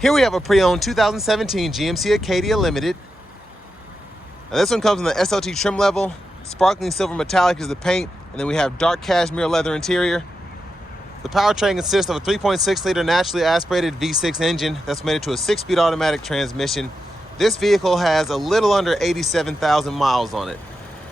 Here we have a pre-owned 2017 GMC Acadia Limited. Now this one comes in the SLT trim level. Sparkling silver metallic is the paint, and then we have dark cashmere leather interior. The powertrain consists of a 3.6-liter naturally aspirated V6 engine that's mated to a 6-speed automatic transmission. This vehicle has a little under 87,000 miles on it.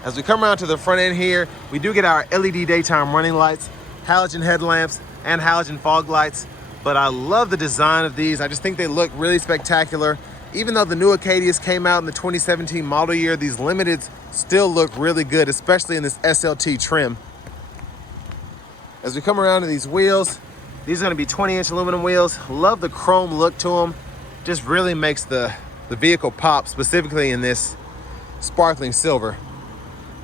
As we come around to the front end here, we do get our LED daytime running lights, halogen headlamps, and halogen fog lights. But I love the design of these. I just think they look really spectacular. Even though the new Acadias came out in the 2017 model year, these Limiteds still look really good, especially in this SLT trim. As we come around to these wheels, these are gonna be 20-inch aluminum wheels. Love the chrome look to them. Just really makes the vehicle pop, specifically in this sparkling silver.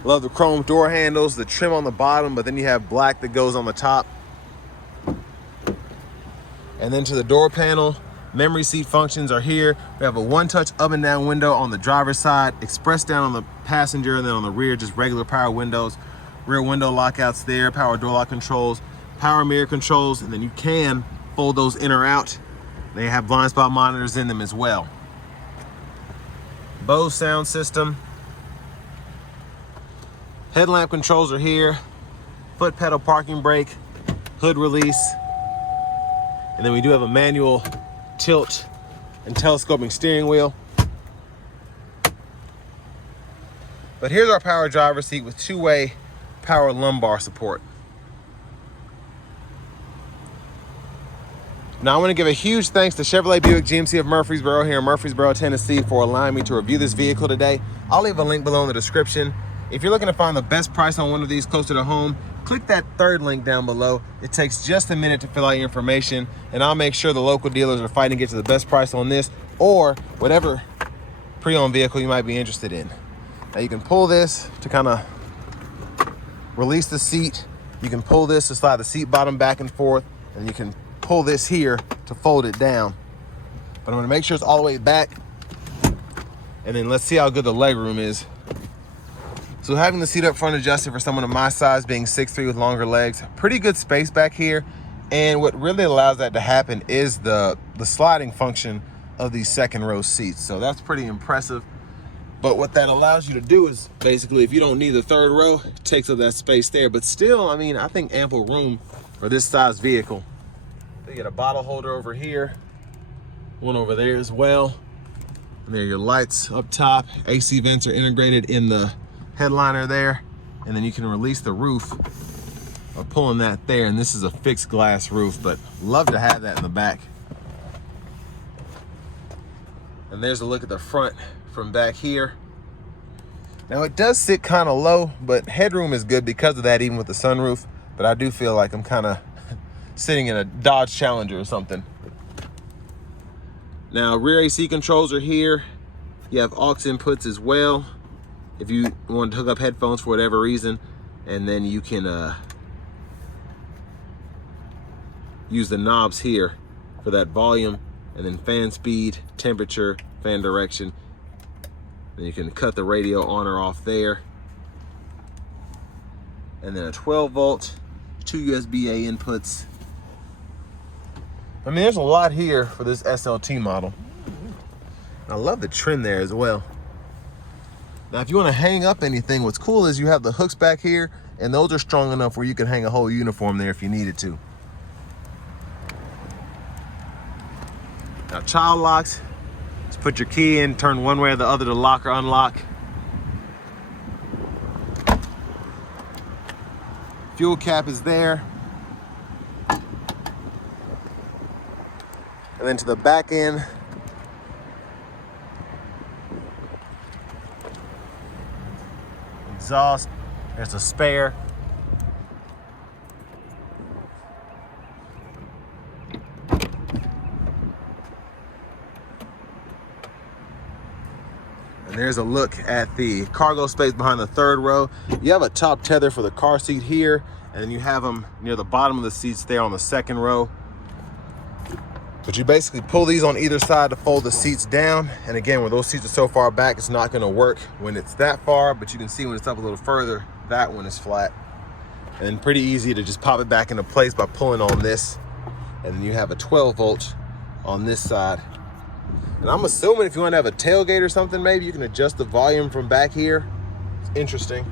Love the chrome door handles, the trim on the bottom, but then you have black that goes on the top. And then to the door panel, memory seat functions are here. We have a one-touch up and down window on the driver's side, express down on the passenger, and then on the rear, just regular power windows. Rear window lockouts there, power door lock controls, power mirror controls, and then you can fold those in or out. They have blind spot monitors in them as well. Bose sound system. Headlamp controls are here. Foot pedal parking brake, hood release. And then we do have a manual tilt and telescoping steering wheel. But here's our power driver's seat with two-way power lumbar support. Now I want to give a huge thanks to Chevrolet Buick GMC of Murfreesboro here in Murfreesboro, Tennessee for allowing me to review this vehicle today. I'll leave a link below in the description. If you're looking to find the best price on one of these closer to home, click that third link down below. It takes just a minute to fill out your information, and I'll make sure the local dealers are fighting to get to the best price on this or whatever pre-owned vehicle you might be interested in. Now you can pull this to kind of release the seat. You can pull this to slide the seat bottom back and forth, and you can pull this here to fold it down. But I'm gonna make sure it's all the way back, and then let's see how good the leg room is. So having the seat up front adjusted for someone of my size, being 6'3" with longer legs, pretty good space back here. And what really allows that to happen is the sliding function of these second row seats. So that's pretty impressive. But what that allows you to do is basically, if you don't need the third row, it takes up that space there. But still, I mean, I think ample room for this size vehicle. You get a bottle holder over here, one over there as well. And there are your lights up top. AC vents are integrated in the headliner there, and then you can release the roof or pulling that there, and this is a fixed glass roof, but love to have that in the back. And there's a look at the front from back here. Now it does sit kind of low, but headroom is good because of that, even with the sunroof. But I do feel like I'm kind of sitting in a Dodge Challenger or something. Now rear AC controls are here. You have aux inputs as well if you want to hook up headphones for whatever reason, and then you can use the knobs here for that volume, and then fan speed, temperature, fan direction. Then you can cut the radio on or off there. And then a 12 volt, 2 USB-A inputs. I mean, there's a lot here for this SLT model. I love the trim there as well. Now, if you want to hang up anything, what's cool is you have the hooks back here, and those are strong enough where you can hang a whole uniform there if you needed to. Now, child locks. Just put your key in, turn one way or the other to lock or unlock. Fuel cap is there. And then to the back end, exhaust, there's a spare. And there's a look at the cargo space behind the third row. You have a top tether for the car seat here, and then you have them near the bottom of the seats there on the second row. But you basically pull these on either side to fold the seats down. And again, when those seats are so far back, it's not gonna work when it's that far, but you can see when it's up a little further, that one is flat. And then pretty easy to just pop it back into place by pulling on this. And then you have a 12 volt on this side. And I'm assuming if you want to have a tailgate or something, maybe you can adjust the volume from back here. It's interesting.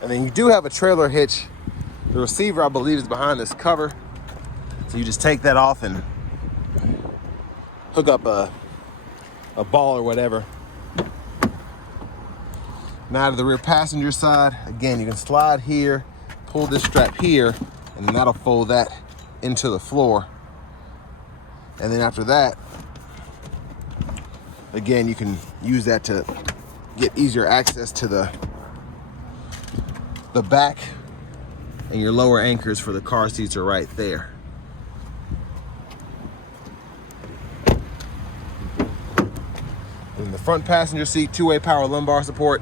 And then you do have a trailer hitch. The receiver, I believe, is behind this cover. So you just take that off and hook up a ball or whatever. Now to the rear passenger side, again, you can slide here, pull this strap here, and then that'll fold that into the floor. And then after that, again, you can use that to get easier access to the back, and your lower anchors for the car seats are right there. In the front passenger seat, two-way power lumbar support.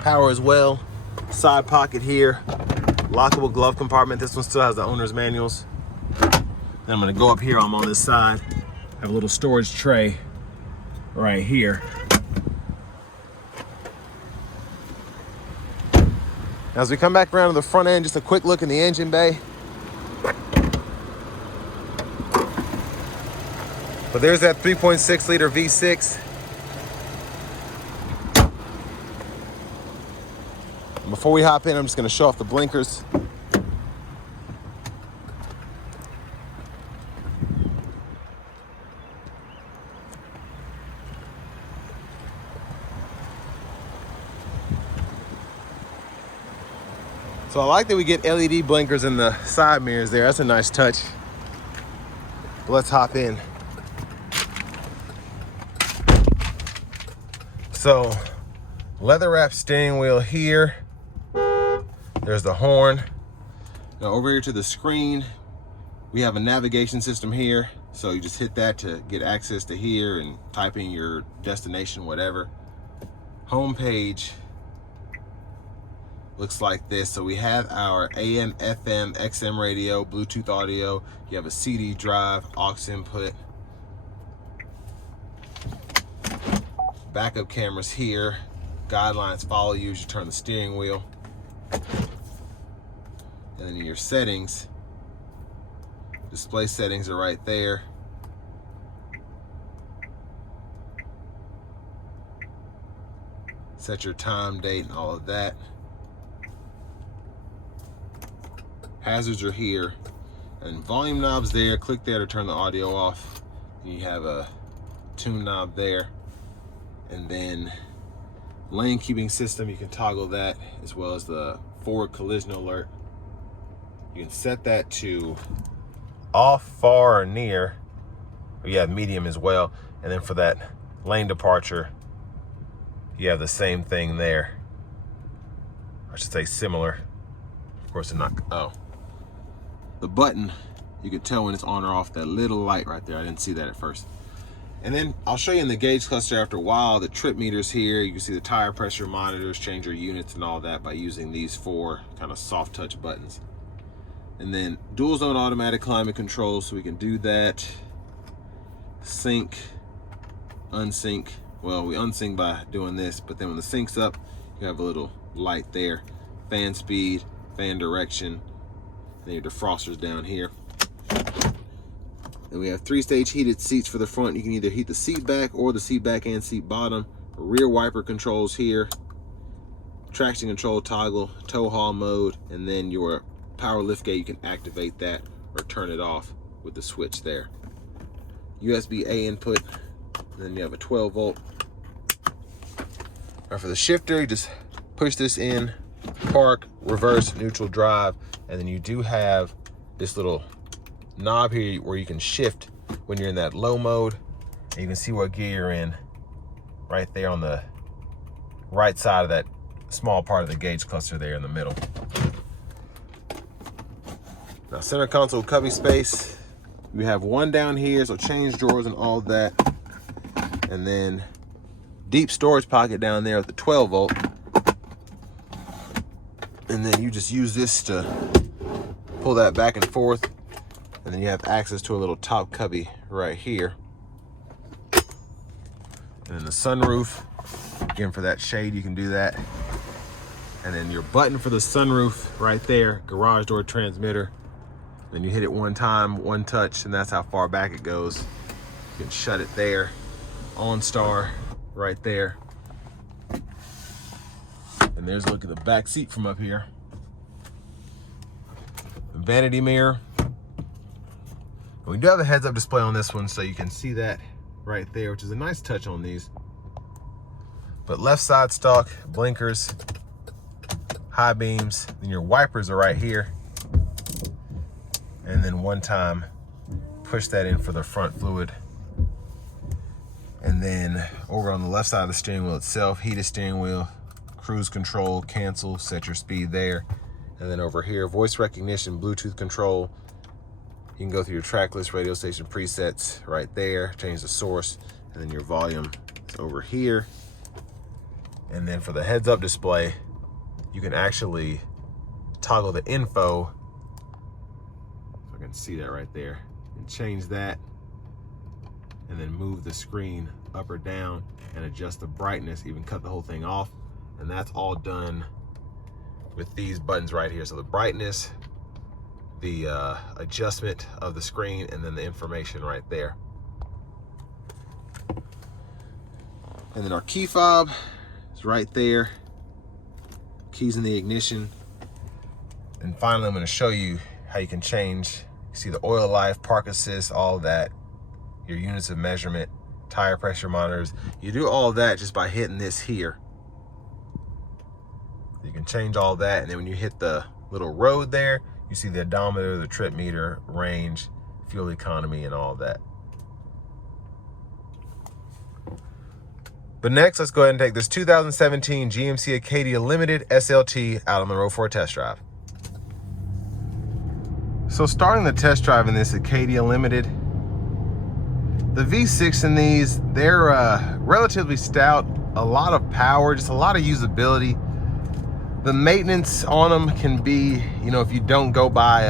Power as well. Side pocket here. Lockable glove compartment. This one still has the owner's manuals. Then I'm gonna go up here, I'm on this side. Have a little storage tray right here. Now, as we come back around to the front end, just a quick look in the engine bay. But there's that 3.6 liter V6. And before we hop in, I'm just gonna show off the blinkers. So I like that we get LED blinkers in the side mirrors there. That's a nice touch. But let's hop in. So, leather wrapped steering wheel here. There's the horn. Now over here to the screen, we have a navigation system here. So you just hit that to get access to here and type in your destination, whatever. Home page looks like this. So we have our AM, FM, XM radio, Bluetooth audio. You have a CD drive, aux input. Backup cameras here. Guidelines follow you as you turn the steering wheel. And then your settings. Display settings are right there. Set your time, date, and all of that. Hazards are here, and volume knobs there. Click there to turn the audio off. You have a tune knob there, and then lane keeping system, you can toggle that, as well as the forward collision alert. You can set that to off, far, or near. You have medium as well, and then for that lane departure, you have the same thing there. I should say similar. Of course, it's not. Oh. The button, you can tell when it's on or off, that little light right there. I didn't see that at first. And then I'll show you in the gauge cluster after a while, the trip meters here. You can see the tire pressure monitors, change your units and all that by using these four kind of soft touch buttons. And then dual zone automatic climate control, so we can do that. Sync, unsync. Well, we unsync by doing this, but then when the sync's up, you have a little light there. Fan speed, fan direction. Then your defroster's down here. Then we have 3-stage heated seats for the front. You can either heat the seat back or the seat back and seat bottom. Rear wiper controls here. Traction control toggle, tow haul mode, and then your power liftgate, you can activate that or turn it off with the switch there. USB-A input, and then you have a 12 volt. Now for the shifter, you just push this in, park, reverse, neutral, drive, and then you do have this little knob here where you can shift when you're in that low mode, and you can see what gear you're in right there on the right side of that small part of the gauge cluster there in the middle. Now center console cubby space, we have one down here, so change drawers and all that, and then deep storage pocket down there at the 12 volt. And then you just use this to pull that back and forth, and then you have access to a little top cubby right here. And then the sunroof, again, for that shade, you can do that. And then your button for the sunroof right there, garage door transmitter. Then you hit it one time, one touch, and that's how far back it goes. You can shut it there. OnStar right there. And there's a look at the back seat from up here. The vanity mirror. And we do have a heads-up display on this one, so you can see that right there, which is a nice touch on these. But left side stock, blinkers, high beams, then your wipers are right here. And then one time, push that in for the front fluid. And then over on the left side of the steering wheel itself, heated steering wheel, cruise control, cancel, set your speed there. And then over here, voice recognition, Bluetooth control. You can go through your track list, radio station presets right there, change the source, and then your volume is over here. And then for the heads-up display, you can actually toggle the info. If I can see that right there, and change that, and then move the screen up or down and adjust the brightness, even cut the whole thing off. And that's all done with these buttons right here. So the brightness, the adjustment of the screen, and then the information right there. And then our key fob is right there. Keys in the ignition. And finally, I'm going to show you how you can change. You see the oil life, park assist, all that, your units of measurement, tire pressure monitors. You do all that just by hitting this here. You can change all that, and then when you hit the little road there, you see the odometer, the trip meter, range, fuel economy, and all that. But next, let's go ahead and take this 2017 GMC Acadia Limited SLT out on the road for a test drive. So starting the test drive in this Acadia Limited, the V6 in these, they're relatively stout, a lot of power, just a lot of usability. The maintenance on them can be, you know, if you don't go by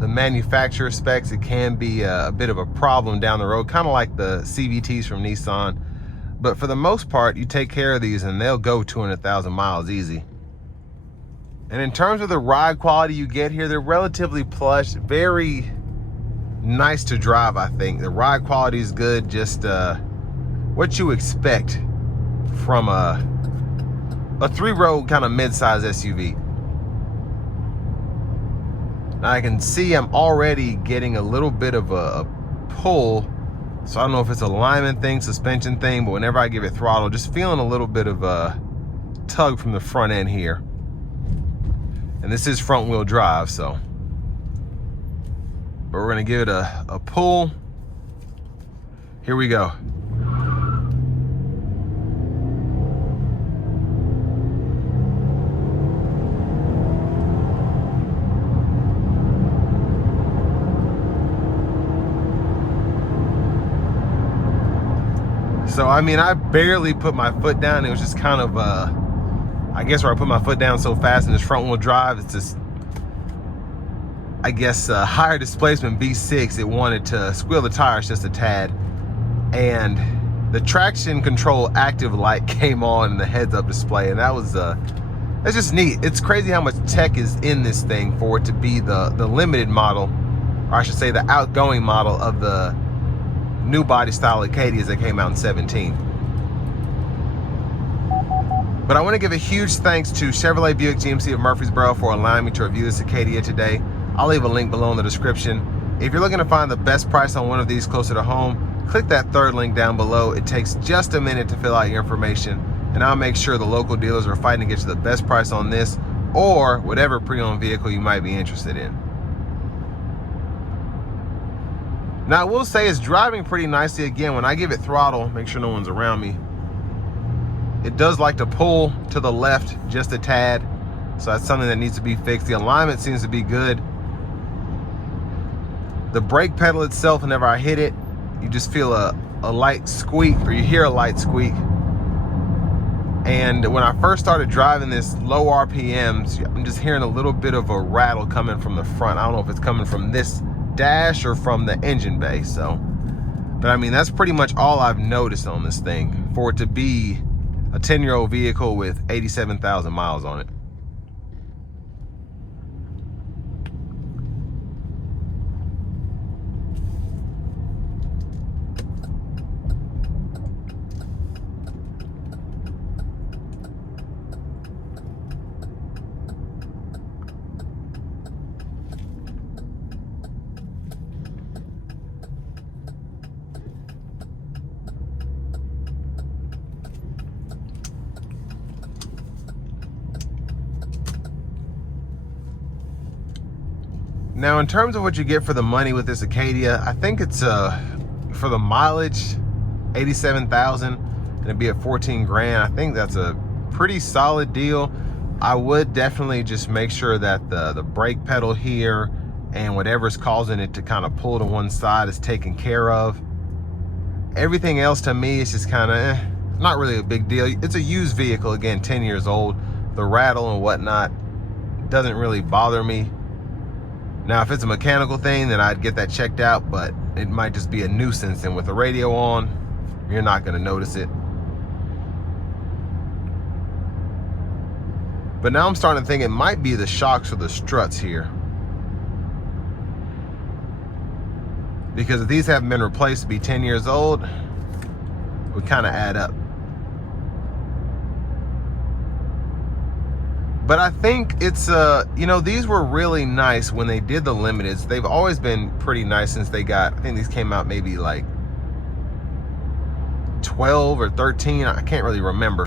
the manufacturer specs, it can be a bit of a problem down the road, kind of like the CVTs from Nissan. But for the most part, you take care of these and they'll go 200,000 miles easy. And in terms of the ride quality you get here, they're relatively plush, very nice to drive, I think. The ride quality is good, just what you expect from a three-row kind of mid-size SUV. Now I can see I'm already getting a little bit of a pull. So I don't know if it's a alignment thing, suspension thing, but whenever I give it throttle, just feeling a little bit of a tug from the front end here. And this is front wheel drive, so. But we're gonna give it a pull. Here we go. So, I mean, I barely put my foot down. It was just kind of, I guess where I put my foot down so fast in this front wheel drive, it's just, I guess, higher displacement V6, it wanted to squeal the tires just a tad. And the traction control active light came on in the heads up display. And that was, that's just neat. It's crazy how much tech is in this thing for it to be the limited model, or I should say the outgoing model of the new body style Acadias that came out in 17. But I want to give a huge thanks to Chevrolet Buick GMC of Murfreesboro for allowing me to review this Acadia today. I'll leave a link below in the description. If you're looking to find the best price on one of these closer to home, click that third link down below. It takes just a minute to fill out your information, and I'll make sure the local dealers are fighting to get you the best price on this or whatever pre-owned vehicle you might be interested in. Now, I will say it's driving pretty nicely. Again, when I give it throttle, make sure no one's around me, it does like to pull to the left just a tad. So that's something that needs to be fixed. The alignment seems to be good. The brake pedal itself, whenever I hit it, you just feel a light squeak, or you hear a light squeak. And when I first started driving this low RPMs, I'm just hearing a little bit of a rattle coming from the front. I don't know if it's coming from this dash or from the engine bay. So, but I mean, that's pretty much all I've noticed on this thing. for it to be a 10-year-old vehicle with 87,000 miles on it. Now, in terms of what you get for the money with this Acadia, I think it's for the mileage, 87,000, and it'd be at 14 grand. I think that's a pretty solid deal. I would definitely just make sure that the brake pedal here and whatever's causing it to kind of pull to one side is taken care of. Everything else to me is just kind of not really a big deal. It's a used vehicle, again, 10 years old. The rattle and whatnot doesn't really bother me. Now, if it's a mechanical thing, then I'd get that checked out, but it might just be a nuisance, and with the radio on, you're not gonna notice it. But now I'm starting to think it might be the shocks or the struts here. Because if these haven't been replaced to be 10 years old, it would kind of add up. But I think it's, you know, these were really nice when they did the limiteds. They've always been pretty nice since they got, I think these came out maybe like 12 or 13. I can't really remember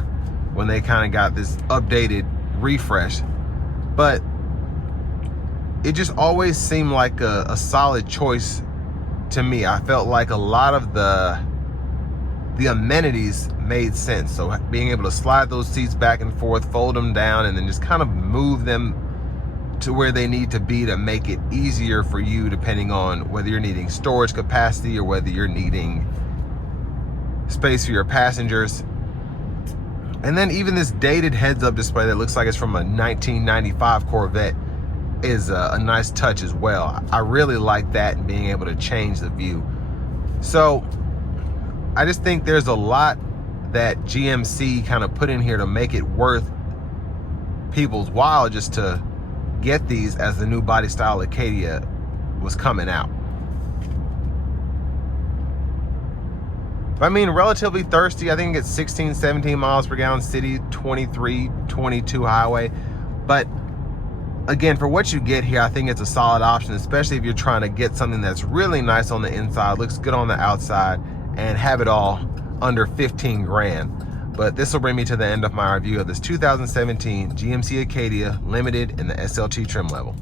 when they kind of got this updated refresh. But it just always seemed like a solid choice to me. I felt like a lot of the amenities made sense. So being able to slide those seats back and forth, fold them down, and then just kind of move them to where they need to be to make it easier for you, depending on whether you're needing storage capacity or whether you're needing space for your passengers. And then even this dated heads-up display that looks like it's from a 1995 Corvette is a nice touch as well. I really like that, and being able to change the view. So I just think there's a lot that GMC kind of put in here to make it worth people's while just to get these as the new body style Acadia was coming out. I mean, relatively thirsty. I think it's 16, 17 miles per gallon city, 23, 22 highway. But again, for what you get here, I think it's a solid option, especially if you're trying to get something that's really nice on the inside, looks good on the outside, and have it all under 15 grand. But this will bring me to the end of my review of this 2017 GMC Acadia Limited in the SLT trim level.